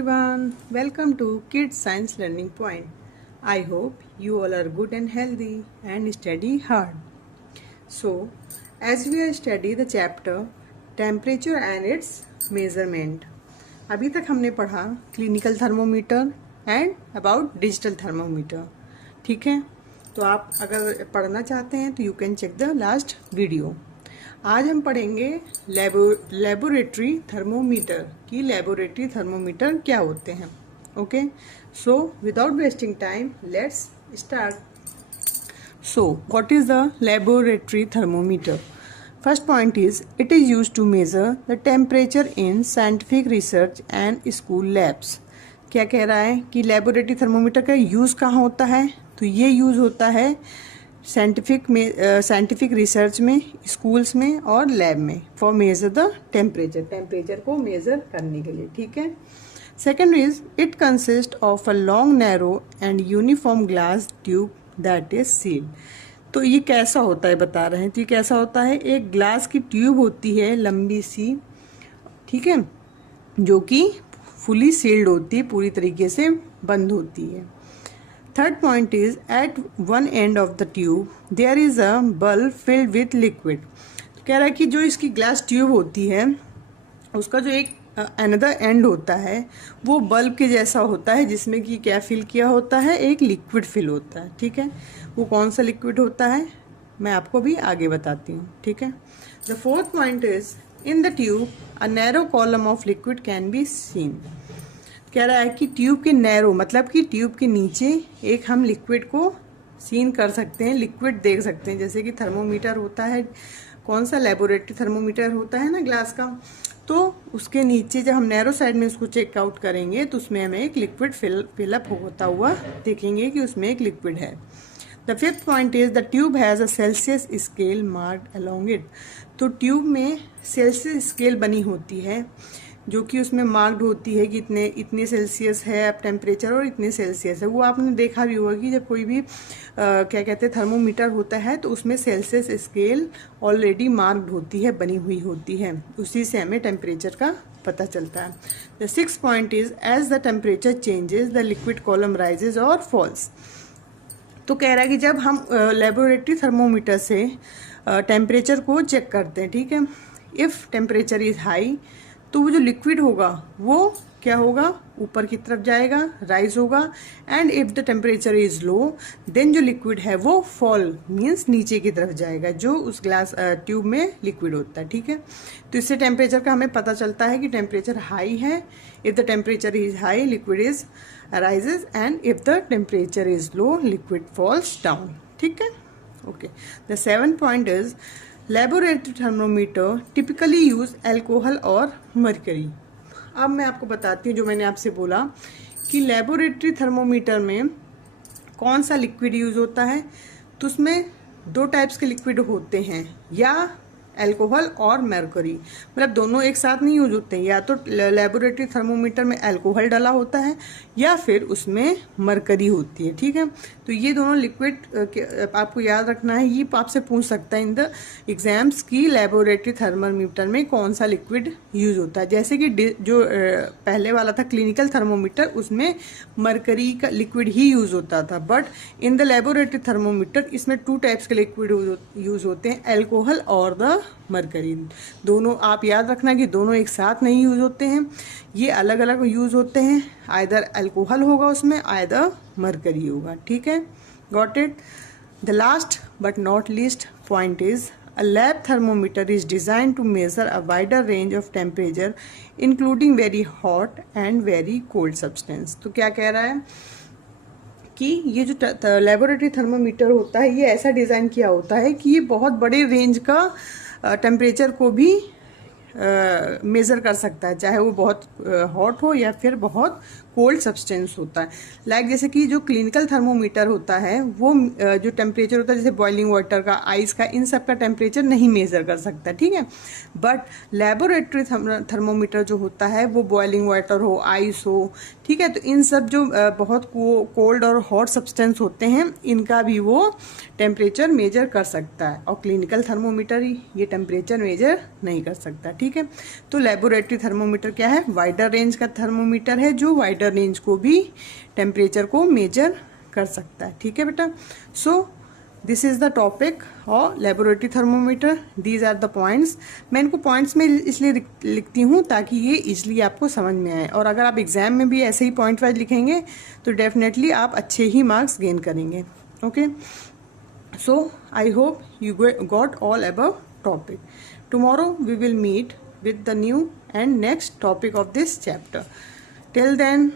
everyone, welcome to Kids Science Learning Point. I hope you all are good and healthy and study hard. So, as we are study the chapter Temperature and its Measurement. अभी तक हमने पढ़ा clinical thermometer and about digital thermometer. ठीक है, तो आप अगर पढ़ना चाहते हैं तो you can check the last video. आज हम पढ़ेंगे लेबोरेटरी थर्मोमीटर कि लेबोरेटरी थर्मोमीटर क्या होते हैं. Okay, so without wasting time let's start. So what is the laboratory thermometer? First point is it is used to measure the temperature in scientific research and school labs. क्या कह रहा है कि laboratory thermometer का use कहाँ होता है? तो ये यूज़ होता है साइंटिफिक रिसर्च में, स्कूल्स में और लैब में फॉर मेजर द टेम्परेचर को मेजर करने के लिए. ठीक है. Second is it consist of a long narrow and uniform glass tube that is sealed. तो ये कैसा होता है बता रहे हैं. तो ये कैसा होता है, एक ग्लास की ट्यूब होती है लंबी सी, ठीक है, जो कि फुली सील्ड होती है, पूरी तरीके से बंद होती है. Third point is at one end of the tube there is a bulb filled with liquid. तो कह रहा है कि जो इसकी ग्लास ट्यूब होती है उसका जो एक अनदर एंड होता है वो बल्ब के जैसा होता है, जिसमें कि क्या फिल किया होता है, एक लिक्विड फिल होता है. ठीक है, वो कौन सा लिक्विड होता है मैं आपको भी आगे बताती हूँ. ठीक है. The fourth point is in the tube a narrow column of liquid can be seen. कह रहा है कि ट्यूब के नैरो मतलब कि ट्यूब के नीचे एक हम लिक्विड को सीन कर सकते हैं, लिक्विड देख सकते हैं. जैसे कि थर्मोमीटर होता है, कौन सा लेबोरेटरी थर्मोमीटर होता है ना ग्लास का, तो उसके नीचे जब हम नैरो साइड में उसको चेकआउट करेंगे तो उसमें हमें एक लिक्विड फिलअप होता हुआ देखेंगे कि उसमें एक लिक्विड है. The fifth point is the tube has a Celsius scale marked along it. तो ट्यूब में सेल्सियस स्केल बनी होती है जो कि उसमें मार्क्ड होती है कि इतने सेल्सियस है अब टेम्परेचर और इतने सेल्सियस है. वो आपने देखा भी होगा कि जब कोई भी क्या कहते हैं थर्मोमीटर होता है तो उसमें सेल्सियस स्केल ऑलरेडी मार्क्ड होती है, बनी हुई होती है. उसी से हमें टेम्परेचर का पता चलता है. The six point is as the temperature changes the liquid column rises और फॉल्स. तो कह रहा है कि जब हम लेबोरेटरी थर्मोमीटर से टेम्परेचर को चेक करते हैं, ठीक है, इफ़ टेम्परेचर इज हाई तो वो जो लिक्विड होगा वो क्या होगा, ऊपर की तरफ जाएगा, राइज होगा. And if the temperature is low then जो लिक्विड है वो फॉल मीन्स नीचे की तरफ जाएगा, जो उस ग्लास ट्यूब में लिक्विड होता है. ठीक है. तो इससे टेम्परेचर का हमें पता चलता है कि टेम्परेचर हाई है. If the temperature is high liquid is rises and if the temperature is low liquid falls down. ठीक है. Okay. The seven point is laboratory thermometer typically use alcohol और मरकरी. अब मैं आपको बताती हूँ जो मैंने आपसे बोला कि लेबोरेटरी थर्मोमीटर में कौन सा लिक्विड यूज होता है. तो उसमें दो टाइप्स के लिक्विड होते हैं, या एल्कोहल और मरकरी, मतलब दोनों एक साथ नहीं यूज होते हैं. या तो लेबोरेटरी थर्मोमीटर में एल्कोहल डाला होता है या फिर उसमें मरकरी होती है. ठीक है. तो ये दोनों लिक्विड आपको याद रखना है. ये आपसे पूछ सकता है इन द एग्जाम्स की लेबोरेटरी थर्मोमीटर में कौन सा लिक्विड यूज होता है. जैसे कि जो पहले वाला था क्लिनिकल थर्मोमीटर, उसमें मरकरी का लिक्विड ही यूज होता था. But in the laboratory thermometer इसमें टू टाइप्स के लिक्विड यूज होते हैं, एल्कोहल और द मरकरी. दोनों आप याद रखना कि दोनों एक साथ नहीं यूज होते हैं, ये अलग अलग यूज होते हैं. आइदर एल्कोहल होगा उसमें, आइदर मरकरी होगा. ठीक है. Got it. The last but not least point is a lab thermometer is designed to measure a wider range of temperature including very hot and very cold substance. तो क्या कह रहा है कि ये जो लेबोरेटरी थर्मोमीटर होता है ये ऐसा डिज़ाइन किया होता है कि ये बहुत बड़े रेंज का टेम्परेचर को भी मेज़र कर सकता है, चाहे वो बहुत हॉट हो या फिर बहुत कोल्ड सब्सटेंस होता है. लाइक जैसे कि जो क्लिनिकल थर्मोमीटर होता है वो जो टेम्परेचर होता है जैसे बॉइलिंग वाटर का, आइस का, इन सब का टेम्परेचर नहीं मेज़र कर सकता. ठीक है. बट लेबोरेटरी थर्मोमीटर जो होता है वो बॉइलिंग वाटर हो, आइस हो, ठीक है, तो इन सब जो बहुत कोल्ड और हॉट सब्सटेंस होते हैं इनका भी वो टेम्परेचर मेजर कर सकता है. और क्लिनिकल थर्मोमीटर ये टेम्परेचर मेजर नहीं कर सकता. ठीक है। तो लेबोरेटरी थर्मोमीटर क्या है, वाइडर रेंज का थर्मोमीटर है जो वाइडर रेंज को भी टेम्परेचर को मेजर कर सकता है, ठीक है बेटा। So this is the topic और laboratory thermometer, these are the points. मैं इनको पॉइंट्स में इसलिए लिखती हूँ ताकि ये इजली आपको समझ में आए, और अगर आप एग्जाम में भी ऐसे ही पॉइंट वाइज लिखेंगे तो डेफिनेटली आप अच्छे ही मार्क्स गेन करेंगे। Okay, so I hope you got all above topic. Tomorrow we will meet with the new and next topic of this chapter. Till then,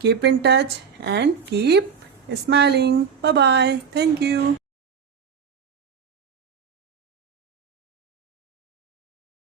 keep in touch and keep smiling. Bye bye. Thank you.